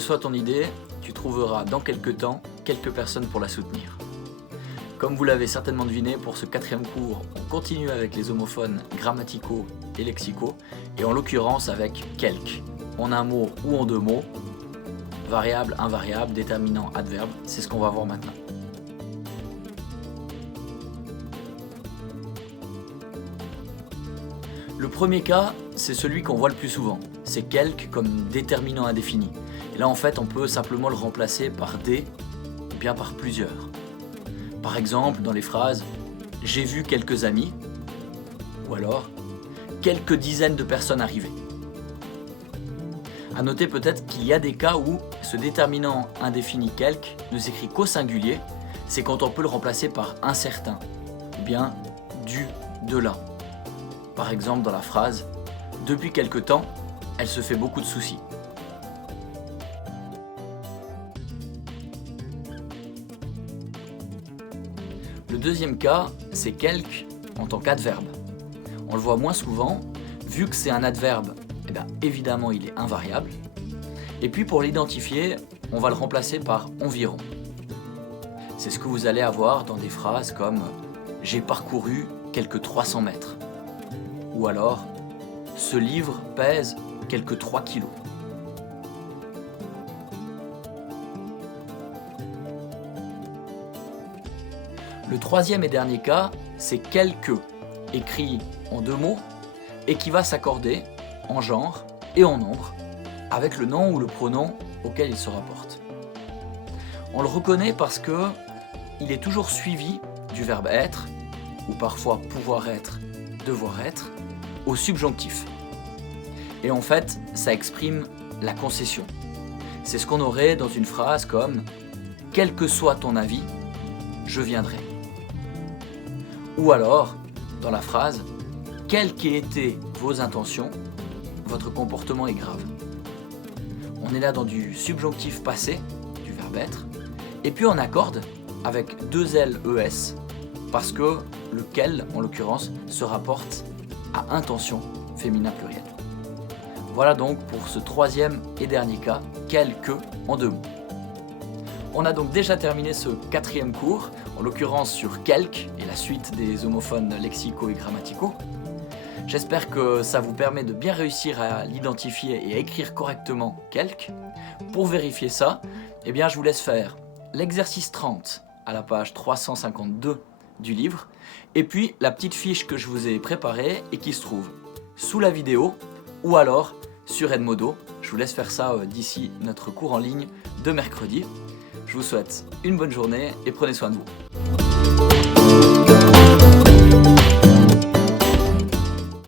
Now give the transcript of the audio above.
que soit ton idée, tu trouveras dans quelques temps quelques personnes pour la soutenir. Comme vous l'avez certainement deviné, pour ce 4e cours, on continue avec les homophones grammaticaux et lexicaux, et en l'occurrence avec quelque, en un mot ou en 2 mots, variable, invariable, déterminant, adverbe, c'est ce qu'on va voir maintenant. Le premier cas, c'est celui qu'on voit le plus souvent, c'est quelque comme déterminant indéfini. Et là en fait on peut simplement le remplacer par des ou bien par plusieurs. Par exemple dans les phrases « j'ai vu quelques amis » ou alors « quelques dizaines de personnes arrivées ». A noter peut-être qu'il y a des cas où ce déterminant indéfini quelque ne s'écrit qu'au singulier, c'est quand on peut le remplacer par un certain, ou bien du, de là. Par exemple dans la phrase « depuis quelque temps, elle se fait beaucoup de soucis ». Le deuxième cas, c'est quelque en tant qu'adverbe. On le voit moins souvent, vu que c'est un adverbe, eh bien, évidemment il est invariable. Et puis pour l'identifier, on va le remplacer par environ. C'est ce que vous allez avoir dans des phrases comme « j'ai parcouru quelques 300 mètres » ou alors « ce livre pèse quelques 3 kilos ». Le troisième et dernier cas, c'est quelque, écrit en 2 mots, et qui va s'accorder en genre et en nombre, avec le nom ou le pronom auquel il se rapporte. On le reconnaît parce que il est toujours suivi du verbe être, ou parfois pouvoir être, devoir être, au subjonctif. Et en fait, ça exprime la concession. C'est ce qu'on aurait dans une phrase comme « quel que soit ton avis, je viendrai ». Ou alors, dans la phrase « quelles qu'aient été vos intentions, votre comportement est grave ». On est là dans du subjonctif passé, du verbe être, et puis on accorde avec 2 L, ES, parce que le « quel », en l'occurrence, se rapporte à intention, féminin pluriel. Voilà donc pour ce troisième et dernier cas, quelque en 2 mots. On a donc déjà terminé ce 4e cours, en l'occurrence sur quelque et la suite des homophones lexicaux et grammaticaux. J'espère que ça vous permet de bien réussir à l'identifier et à écrire correctement quelque. Pour vérifier ça, eh bien, je vous laisse faire l'exercice 30 à la page 352 du livre, et puis la petite fiche que je vous ai préparée et qui se trouve sous la vidéo ou alors sur Edmodo. Je vous laisse faire ça d'ici notre cours en ligne de mercredi. Je vous souhaite une bonne journée et prenez soin de vous.